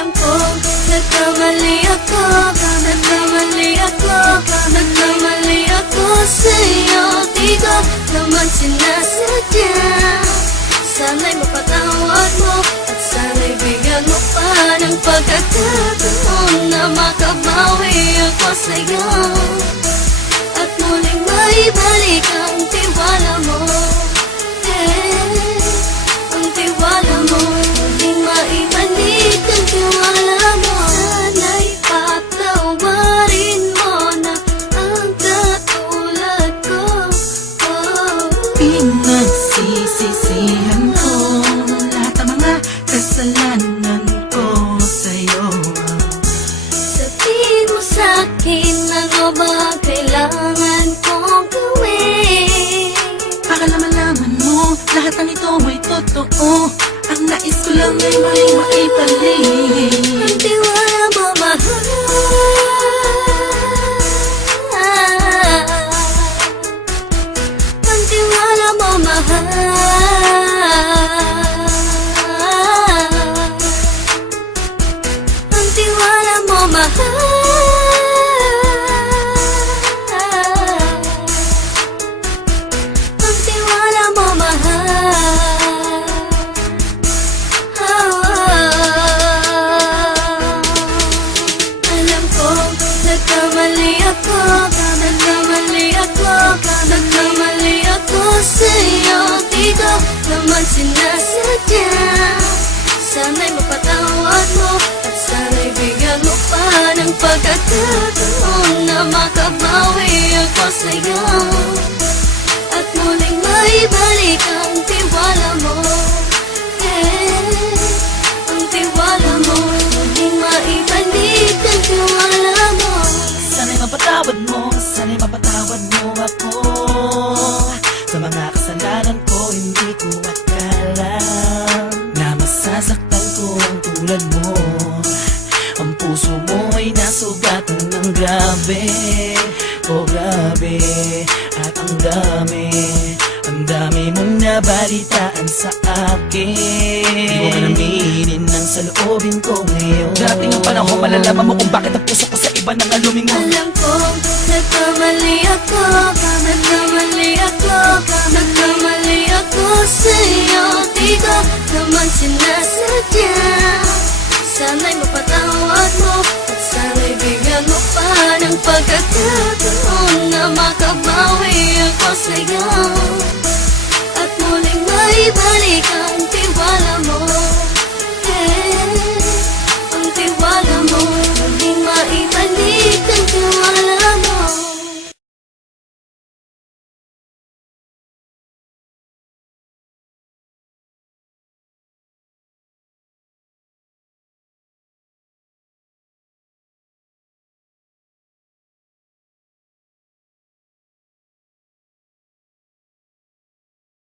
Alam ko, nagkamali ako, nagkamali ako, nagkamali ako sa'yo. Di ko naman sinasadya. Sana'y mapatawad mo at sana'y bigyan mo pa ng pagkakataon na makabawi ako sa'yo at muling maibalik ang tiwala mo. Ang tiwala mo, muling maibalik ang tiwala mo. Sana'y patawarin mo na ang katulad ko. Pinagsisisihan ko lahat ng mga kasalanan ko sa'yo. Sabihin mo sa'kin ano ba kailangan kong gawin Para malaman mo lahat ng ito ay totoo. Ang nais ko lang ay maibalik ang tiwala mo, mahal. Ang tiwala mo, mahal. Ang tiwala mo, mahal. Ang tiwala mo, mahal. Alam ko, nagkamali ako, nagkamali ako, nagkamali ako sa'yo. Di ko naman sinasadya. Sana'y mapatawad mo at sana'y bigyan mo pa ng pagkakataon na makabawi ako sa'yo at muling maibalik ang tiwala mo. Ang tiwala mo, muling maibalik ang tiwala mo. Sana'y mapatawad mo, sana'y mapatawad mo ako sa mga kasalanan ko. Hindi ko akala na masasaktan ko ang tulad mo. Ang puso mo ay nasugatan ng grabe, oh grabe. At ang dami mong nabalitaan sa akin. Di mo man aminin ang saloobin ko ngayon. Darating ang panahon, malalaman mo kung bakit ang puso ko sa iba nang alumingon. Alam ko, nagkamali ako, nagkamali ako, nagkamali ako sa'yo. Di ko naman sinasadya. Sana'y mapatawad mo at sana'y bigyan mo pa ng pagkakataon na makabawi ako sa'yo